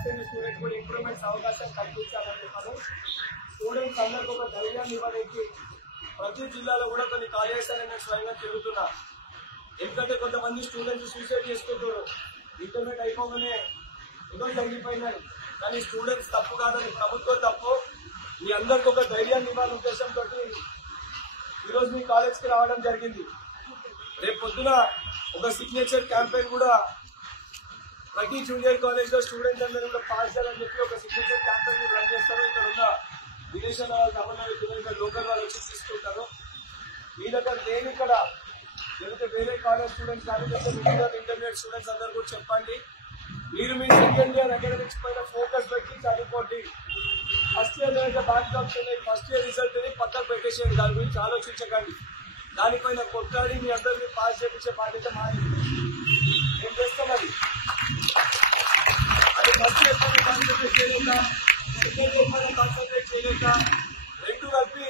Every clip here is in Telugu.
పర్సెంట్ స్టూడెంట్ కూడా ఇంప్రూవ్మెంట్స్ అవకాశం కల్పించాలని చెప్పారు. స్టూడెంట్స్ అందరికీ ఒక ధైర్యాన్ని ఇవ్వడానికి ప్రతి జిల్లాలో కూడా కొన్ని కాలేజెస్ అనేది నేను స్వయంగా తిరుగుతున్నా. ఎందుకంటే కొంతమంది స్టూడెంట్స్ సూసైడ్ చేసుకుంటారు, ఇంటర్మీడియట్ అయిపోగానే ఏదో జరిగిపోయినాయి. కానీ స్టూడెంట్స్ తప్పు కాదని ప్రభుత్వం తప్పు. మీ అందరికి ఒక ధైర్యాన్ని ఇవ్వాలనే ఉద్దేశంతో ఈరోజు మీ కాలేజ్కి రావడం జరిగింది. రేపు పొద్దున ఒక సిగ్నేచర్ క్యాంపెయిన్ కూడా ప్రతి జూనియర్ కాలేజ్ లో స్టూడెంట్స్ అందరూ కూడా పాస్ చేయాలని చెప్పి ఒక సిగ్నేచర్ క్యాంపెయిన్ రన్ చేస్తారు. ఇక్కడ ఉన్న విదేశాల వాళ్ళు తమిళనాడు లోకల్ వాళ్ళు వచ్చి తీసుకుంటారు. మీ దగ్గర లేని ఇక్కడ లేకపోతే వేరే కాలేజ్ స్టూడెంట్స్ కానీ ఇంటర్మీడియట్ స్టూడెంట్స్ అందరూ కూడా చెప్పండి. మీరు మీ సెకండ్ ఇయర్ అకాడమిక్స్ పైన ఫోకస్ పెట్టి చదువుకోండి. ఫస్ట్ ఇయర్ ఏదైతే బ్యాక్ టాప్స్ ఉన్నాయి, ఫస్ట్ ఇయర్ రిజల్ట్ అని పక్కకు పెట్టేసేయండి. దాని గురించి ఆలోచించకండి. దానిపైన కొట్లాడి మీ అందరినీ పాస్ చేయించే బాధ్యత మాది. ఏం చేస్తాం అది ఫస్ట్ ఇయర్ పైన కాన్సన్ట్రేట్ చేయలేక, సెకండ్ ఇయర్ పైన కాన్సన్ట్రేట్ చేయలేక రెండు కలిపి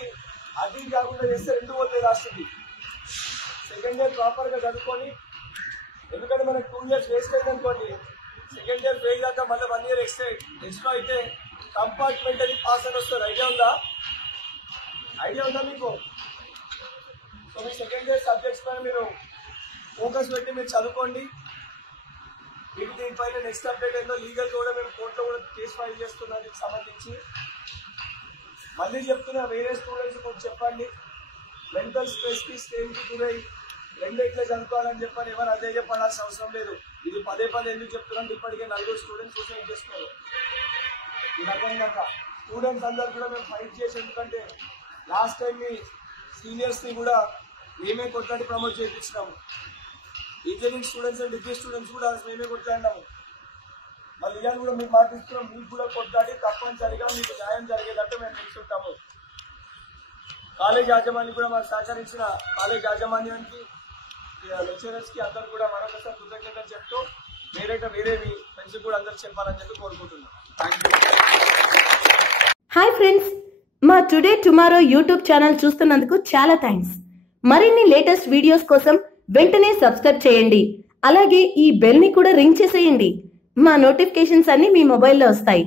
అది కాకుండా చేస్తే రెండు వల్లే రాస్తుంది. సెకండ్ ఇయర్ ప్రాపర్ గా చదువుకొని, ఎందుకంటే మనకు 2 years వేస్ట్ అయింది అనుకోండి, సెకండ్ ఇయర్ ఫెయిల్ దాకా మళ్ళీ 1 year ఎక్స్ట్రా అయితే కంపార్ట్మెంట్ అని పాస్ అని వస్తారు. ఐడియా ఉందా మీకు? సో మీ సెకండ్ ఇయర్ సబ్జెక్ట్స్ పైన మీరు ఫోకస్ పెట్టి మీరు చదువుకోండి. మీకు దీనిపైన నెక్స్ట్ అప్డేట్ ఏందో లీగల్ కూడా మేము కోర్టులో కూడా కేసు ఫైల్ చేస్తున్నాం దీనికి సంబంధించి. మళ్ళీ చెప్తున్నా, వేరే స్టూడెంట్స్ కొంచెం చెప్పండి, మెంటల్ స్ట్రెస్ కి స్ట్రెయిన్ కి గురై రెండేట్లే చదువుకోవాలని చెప్పని ఎవరు అదే చెప్పాల్సిన అవసరం లేదు. ఇది పదే ఎందుకు చెప్తున్నాను, ఇప్పటికే 4 స్టూడెంట్స్ సూసైడ్ చేస్తున్నారు. ఈ రకంగా స్టూడెంట్స్ అందరు కూడా మేము ఫైట్ చేసి, ఎందుకంటే లాస్ట్ టైం మీ సీనియర్స్ ని కూడా మేమే కొట్లాడి ప్రమోట్ చేయించినాము. Engineering students and degree students కూడా మేమే కొట్లాడినాము. మళ్ళీ ఇవాళ కూడా మీకు మాటిస్తున్నాం, మీకు కూడా కొట్లాడి తప్పనిసరిగా మీకు న్యాయం జరిగేటట్టు మేము తెలుసుకుంటాము. కాలేజ్ యాజమాన్యం కూడా మాకు సహకరించిన కాలేజ్ యాజమాన్యానికి, లెక్చరర్స్ కి అందరూ కూడా మరొకసారి కృతజ్ఞతలు చెప్తూ వేరే మీ ఫ్రెండ్స్ కూడా అందరూ చెప్పాలని చెప్పి కోరుకుంటున్నాం. హాయ్ ఫ్రెండ్స్, మా టుడే టుమారో యూట్యూబ్ ఛానల్ చూస్తున్నందుకు చాలా థ్యాంక్స్. మరిన్ని లేటెస్ట్ వీడియోస్ కోసం వెంటనే సబ్స్క్రైబ్ చేయండి. అలాగే ఈ బెల్ ని కూడా రింగ్ చేసేయండి. మా నోటిఫికేషన్స్ అన్ని మీ మొబైల్లో వస్తాయి.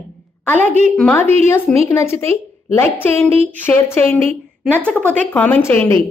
అలాగే మా వీడియోస్ మీకు నచ్చితే లైక్ చేయండి, షేర్ చేయండి, నచ్చకపోతే కామెంట్ చేయండి.